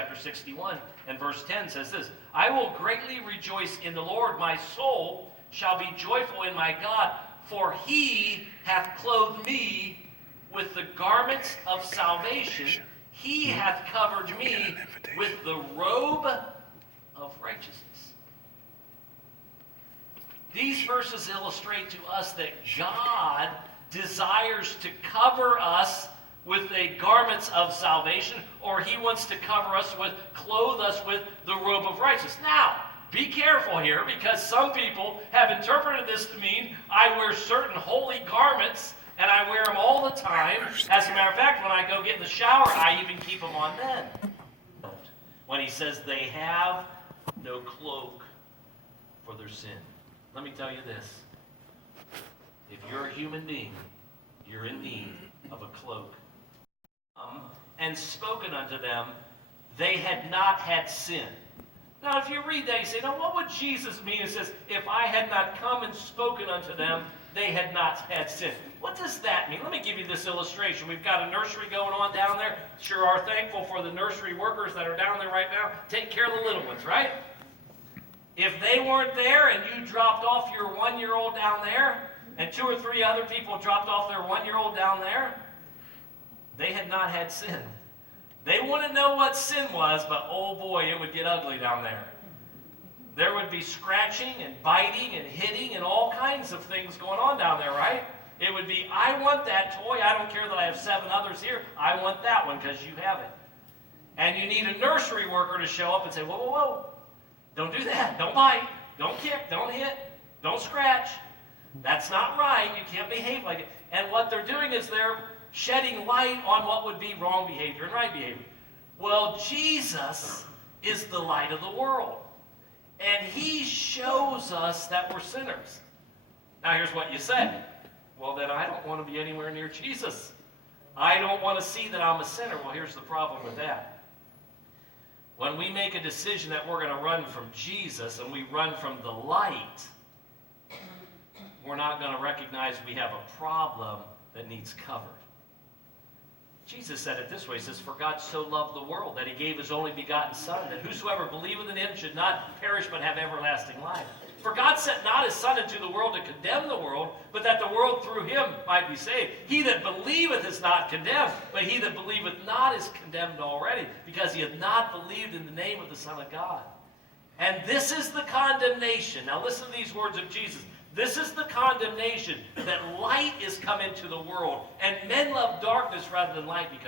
chapter 61 and verse 10 says this, I will greatly rejoice in the Lord. My soul shall be joyful in my God, for he hath clothed me with the garments of salvation. He hath covered me with the robe of righteousness. These verses illustrate to us that God desires to cover us with the garments of salvation, or he wants to clothe us with the robe of righteousness. Now, be careful here, because some people have interpreted this to mean I wear certain holy garments and I wear them all the time. As a matter of fact, when I go get in the shower, I even keep them on then. When he says they have no cloak for their sin. Let me tell you this. If you're a human being, you're in need of a cloak. And spoken unto them, they had not had sin. Now, if you read that, you say, now what would Jesus mean? It says, if I had not come and spoken unto them, they had not had sin. What does that mean? Let me give you this illustration. We've got a nursery going on down there. Sure are thankful for the nursery workers that are down there right now. Take care of the little ones, right? If they weren't there and you dropped off your 1-year-old down there, and 2 or 3 other people dropped off their 1-year-old down there, they had not had sin. They wouldn't know what sin was, but oh boy, it would get ugly down there. There would be scratching and biting and hitting and all kinds of things going on down there, right? It would be, I want that toy. I don't care that I have 7 others here. I want that one because you have it. And you need a nursery worker to show up and say, whoa, whoa, whoa. Don't do that. Don't bite. Don't kick. Don't hit. Don't scratch. That's not right. You can't behave like it. And what they're doing is they're shedding light on what would be wrong behavior and right behavior. Well, Jesus is the light of the world. And he shows us that we're sinners. Now here's what you say. Well, then I don't want to be anywhere near Jesus. I don't want to see that I'm a sinner. Well, here's the problem with that. When we make a decision that we're going to run from Jesus and we run from the light, we're not going to recognize we have a problem that needs covered. Jesus said it this way. He says, for God so loved the world that he gave his only begotten Son, that whosoever believeth in him should not perish but have everlasting life. For God sent not his Son into the world to condemn the world, but that the world through him might be saved. He that believeth is not condemned, but he that believeth not is condemned already, because he hath not believed in the name of the Son of God. And this is the condemnation. Now listen to these words of Jesus. This is the condemnation, that light is come into the world, and men love darkness rather than light, because